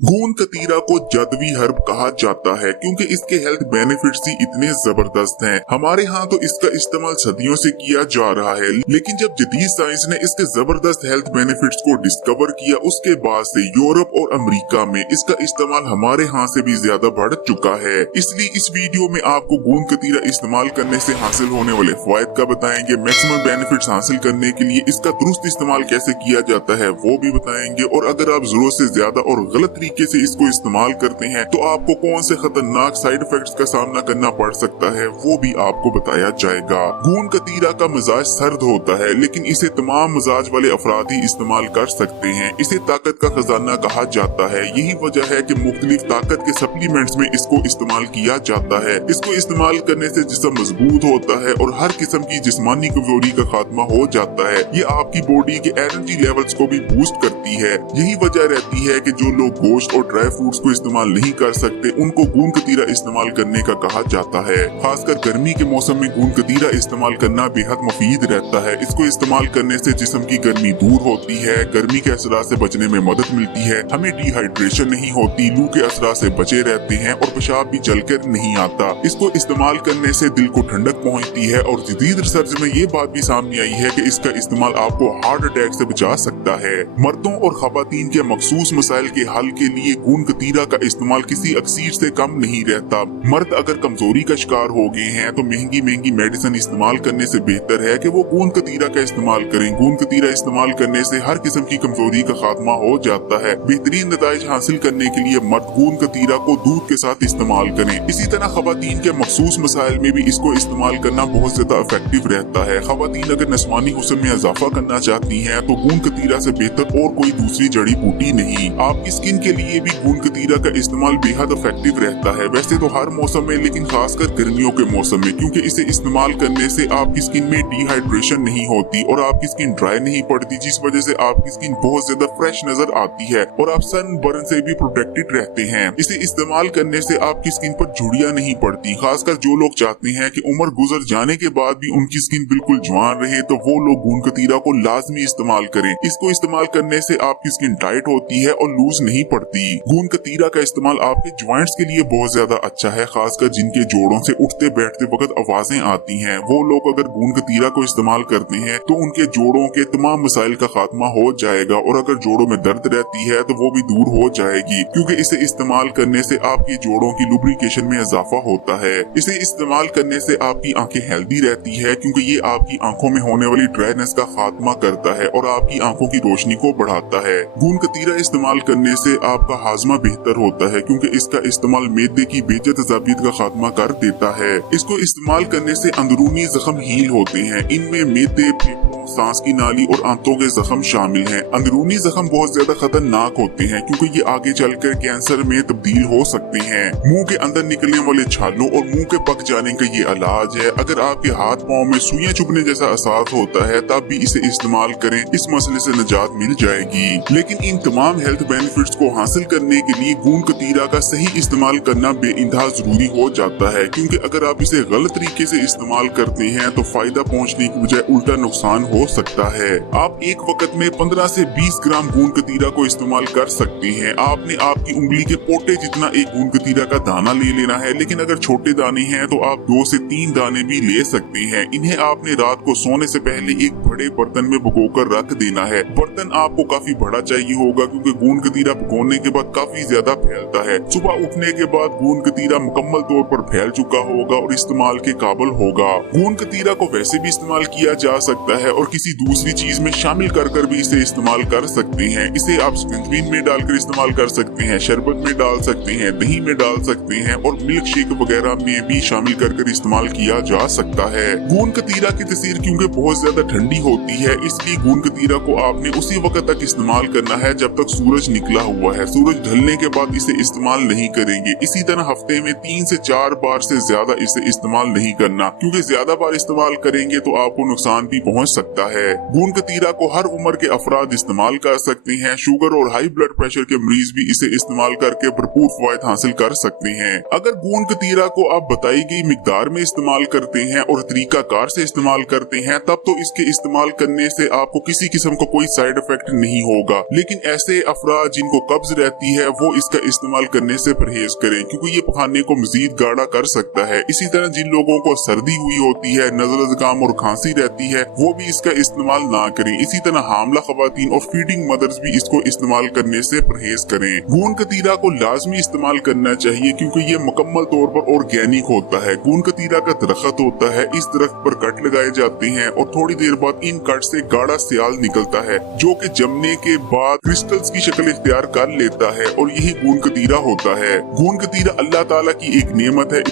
गूंद कतीरा को जादुई हर्ब कहा जाता है क्योंकि इसके हेल्थ बेनिफिट्स ही इतने जबरदस्त हैं। हमारे यहाँ तो इसका इस्तेमाल सदियों से किया जा रहा है, लेकिन जब जदीद साइंस ने इसके जबरदस्त हेल्थ बेनिफिट्स को डिस्कवर किया, उसके बाद से यूरोप और अमेरिका में इसका इस्तेमाल हमारे यहाँ से भी ज्यादा बढ़ चुका है। इसलिए इस वीडियो में आपको गूंद कतीरा इस्तेमाल करने से हासिल होने वाले फायदे का बताएंगे, मैक्सिमम बेनिफिट्स हासिल करने के लिए इसका दुरुस्त इस्तेमाल कैसे किया जाता है वो भी बताएंगे, और अगर आप जरूरत से ज्यादा और गलत तरीके से इसको इस्तेमाल करते हैं तो आपको कौन से खतरनाक साइड इफेक्ट्स का सामना करना पड़ सकता है वो भी आपको बताया जाएगा। गूंद कतीरा का मिजाज सर्द होता है, लेकिन इसे तमाम मिजाज वाले अफराद ही इस्तेमाल कर सकते हैं। इसे ताकत का खजाना कहा जाता है। यही वजह है कि मुख्तलिफ ताकत के सप्लीमेंट्स में इसको इस्तेमाल किया जाता है। इसको इस्तेमाल करने से जिस्म मजबूत होता है और हर किस्म की जिस्मानी कमजोरी का खात्मा हो जाता है। ये आपकी बॉडी के एनर्जी लेवल्स को भी बूस्ट करती है। यही वजह रहती है कि जो लोग गोश्त और ड्राई फ्रूट्स को इस्तेमाल नहीं कर सकते, उनको गूंद कतीरा इस्तेमाल करने का कहा जाता है। खासकर गर्मी के मौसम में गूंद कतीरा इस्तेमाल करना बेहद मुफीद रहता है। इसको इस्तेमाल करने से जिस्म की गर्मी दूर होती है, गर्मी के असरात से बचने में मदद मिलती है, हमें डिहाइड्रेशन नहीं होती, लू के असरात से बचे रहते हैं और पेशाब भी जलकर नहीं आता। इसको इस्तेमाल करने से दिल को ठंडक पहुँचती है और जदीद रिसर्च में ये बात भी सामने आई है कि इसका इस्तेमाल आपको हार्ट अटैक से बचा सकता है। मर्दों और खवातीन के मखसूस मसाइल के हल के लिए गूंद कतीरा का इस्तेमाल किसी अक्सीर से कम नहीं रहता। मर्द अगर कमजोरी का शिकार हो गए हैं तो महंगी महंगी मेडिसिन इस्तेमाल करने से बेहतर है कि वो गूंद कतीरा का इस्तेमाल करें। गूंद कतीरा इस्तेमाल करने से हर किस्म की कमजोरी का खात्मा हो जाता है। बेहतरीन नताइज हासिल करने के लिए मर्द गूंद कतीरा को दूध के साथ इस्तेमाल करें। इसी तरह खवातीन के मखसूस मसाइल में भी इसको इस्तेमाल करना बहुत ज्यादा इफेक्टिव रहता है। खवातीन अगर नस्वानी हुस्न में इजाफा करना चाहती हैं तो गूंद कतीरा से बेहतर और कोई दूसरी जड़ी बूटी नहीं। आपकी स्किन के लिए भी गूंद कतीरा का इस्तेमाल बेहद इफेक्टिव रहता है, वैसे तो हर मौसम में, लेकिन खासकर गर्मियों के मौसम में, क्योंकि इसे इस्तेमाल करने से आपकी स्किन में डिहाइड्रेशन नहीं होती और आपकी स्किन ड्राई नहीं पड़ती, जिस वजह से आपकी स्किन बहुत ज्यादा फ्रेश नजर आती है और आप सन बर्न से भी प्रोटेक्टेड रहते हैं। इसे इस्तेमाल करने से आपकी स्किन पर झुर्रियां नहीं पड़ती। खासकर जो लोग चाहते हैं कि उम्र गुजर जाने के बाद भी उनकी स्किन बिल्कुल जवान रहे, तो वो लोग गूंद कतीरा को लाजमी इस्तेमाल करें। इसको इस्तेमाल करने से आपकी स्किन टाइट होती है और लूज नहीं पड़ती। गूंद कतीरा का इस्तेमाल आपके ज्वाइंट्स के लिए बहुत ज्यादा अच्छा है, खासकर जिनके जोड़ों से उठते बैठते वक्त आवाजें आती हैं। वो लोग अगर गूंद कतीरा को इस्तेमाल करते हैं तो उनके जोड़ों के तमाम मसाइल का खात्मा हो जाएगा, और अगर जोड़ों में दर्द रहती है तो वो भी दूर हो जाएगी, क्योंकि इसे इस्तेमाल करने से आपकी जोड़ों की लुब्रिकेशन में इजाफा होता है। इसे इस्तेमाल करने से आपकी आंखें हेल्दी रहती है, क्योंकि ये आपकी आंखों में होने वाली ड्राइनेस का खात्मा करता है और आपकी आंखों की रोशनी को बढ़ाता है। गूंद कतीरा इस्तेमाल करने से आपका हाजमा बेहतर होता है, क्योंकि इसका इस्तेमाल मैदे की बेजे तजाबियत का खात्मा कर देता है। इसको इस्तेमाल करने से अंदरूनी जख्म हील होते हैं। इनमें मैदे, फेफड़ों, सांस की नाली और आंतों के जख्म शामिल हैं। अंदरूनी जख्म बहुत ज्यादा खतरनाक होते हैं, क्योंकि ये आगे चलकर कैंसर में तब्दील हो सकते हैं। मुंह के अंदर निकलने वाले छालों और मुंह के पक जाने का ये इलाज है। अगर आपके हाथ पाँव में सुइयां चुभने जैसा एहसास होता है तब भी इसे इस्तेमाल करें, इस मसले से निजात मिल जाएगी। लेकिन इन तमाम हेल्थ बेनिफिट्स को हासिल करने के लिए गूंद कतीरा का सही इस्तेमाल करना बेइंतहा जरूरी हो जाता है, क्योंकि अगर आप इसे गलत तरीके से इस्तेमाल करते हैं तो फायदा पहुंचने की बजाय उल्टा नुकसान हो सकता है। आप एक वक्त में 15 से 20 ग्राम गूंद कतीरा को इस्तेमाल कर सकते हैं। आपने आपकी उंगली के पोटे जितना एक गूंद कतीरा का दाना ले लेना है, लेकिन अगर छोटे दाने हैं तो आप 2 से 3 दाने भी ले सकते हैं। इन्हें आपने रात को सोने से पहले एक बड़े बर्तन में भिगोकर रख देना है। बर्तन आपको काफी बड़ा चाहिए होगा, क्योंकि गूंद कतीरा भिगोने के बाद काफी ज्यादा फैलता है। सुबह उठने के बाद गूंद कतीरा मुकम्मल तौर पर फैल चुका होगा और इस्तेमाल के काबिल होगा। गूंद कतीरा को वैसे भी इस्तेमाल किया जा सकता है और किसी दूसरी चीज में शामिल कर भी इसे इस्तेमाल कर सकते हैं। इसे आप स्क्रीन में डालकर इस्तेमाल कर सकते हैं, शरबत में डाल सकते हैं, दही में डाल सकते हैं और मिल्क शेक वगैरह में भी शामिल कर इस्तेमाल किया जा सकता है। गूंद कतीरा की तसीर क्योंकि बहुत ज्यादा ठंडी होती है, इसलिए गूंद कतीरा को आपने उसी वक्त तक इस्तेमाल करना है जब तक सूरज निकला हुआ है। सूरज ढलने के बाद इसे इस्तेमाल नहीं करेंगे। इसी तरह हफ्ते में 3 से 4 बार से ज्यादा इसे इस्तेमाल नहीं करना, क्योंकि ज्यादा बार इस्तेमाल करेंगे तो आपको नुकसान भी पहुंच सकता सकता है। गूंद कतीरा को हर उम्र के अफराद इस्तेमाल कर सकते हैं। शुगर और हाई ब्लड प्रेशर के मरीज भी इसे इस्तेमाल करके भरपूर फायदा हासिल कर सकते हैं। अगर गूंद कतीरा को आप बताई गई मिकदार में इस्तेमाल करते हैं और तरीका कार से इस्तेमाल करते हैं, तब तो इसके इस्तेमाल करने से आपको किसी किस्म का कोई साइड इफेक्ट नहीं होगा। लेकिन ऐसे अफराद जिनको कब्ज रहती है वो इसका इस्तेमाल करने से परहेज करें, क्योंकि ये खाने को मजीद गाढ़ा कर सकता है। इसी तरह जिन लोगों को सर्दी हुई होती है, नजर जुकाम और खांसी रहती है, वो भी इसका इस्तेमाल ना करें। इसी तरह हामला खवातीन और फीडिंग मदर्स भी इसको इस्तेमाल करने से परहेज करें। गूंद कतीरा को लाजमी इस्तेमाल करना चाहिए, क्योंकि ये मुकम्मल तौर पर ऑर्गेनिक होता है। गूंद कतीरा का दरख्त होता है, इस दरख्त पर कट लगाए जाते हैं और थोड़ी देर बाद इन कट से गाढ़ा सियाल निकलता है, जो कि जमने के बाद क्रिस्टल्स की शक्ल इख्तियार कर लेता है और यही गूंद कतीरा होता है। गूंद कतीरा अल्लाह ताला की एक नेमत है।